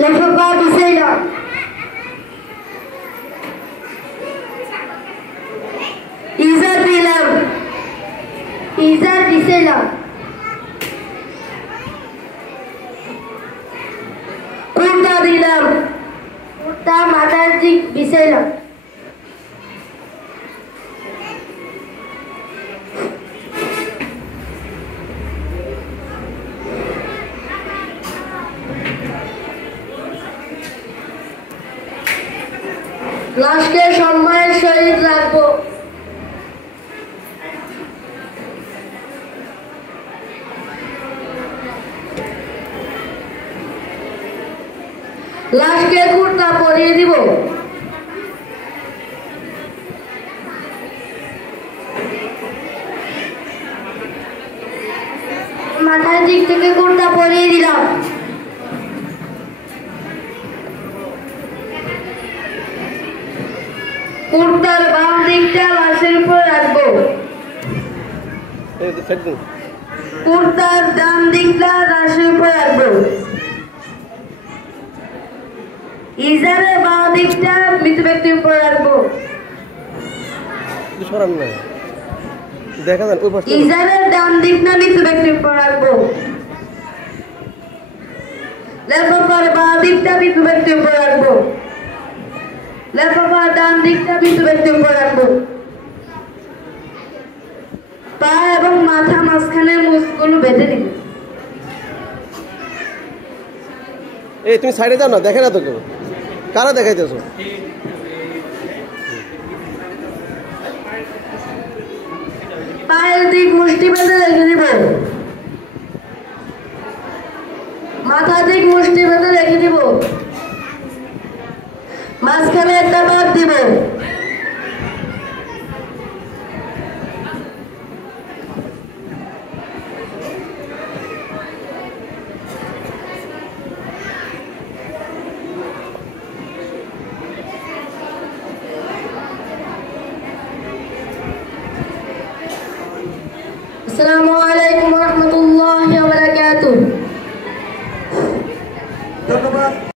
লেফাফা বিছাইলাম। ইজার দিলাম। ইজার বিছাইলাম। কুর্তা দিলাম। কুর্তা মাথার দিক বিছাইলাম। লাশকে সম্মানের সহিত রাখবো। লাশকে কুর্তা পরিয়ে দিব। মাথার দিক থেকে কুর্তা পরিয়ে দিলাম। কুর্তার বাম দিকটা লাশের উপর রাখবো। কুর্তার ডান দিকটা লাশের উপর রাখবো। ইজারের বাম দিকটা মৃত ব্যক্তির উপর রাখবো। ইজারের ডান দিকটা মৃত ব্যক্তির উপর রাখবো। লেফাফার বাম দিকটা মৃত ব্যক্তির উপর রাখবো। লেফাফার ডান দিকটা মৃত ব্যক্তির উপর রাখবো। পা এবং মাথা মাঝখানে মুখগুলো বেঁধে দিব। এই তুমি সাইডে যাও না, দেখে না তো কেউ, কারা দেখাইতেছো? পায়ের দিক মুষ্টি বেঁধে রেখে দিব। মাথা দিক মুষ্টি বেঁধে রেখে দিব। মাঝখানে একটা বাদ দিব। আসসালামু আলাইকুম ওয়া রাহমাতুল্লাহ।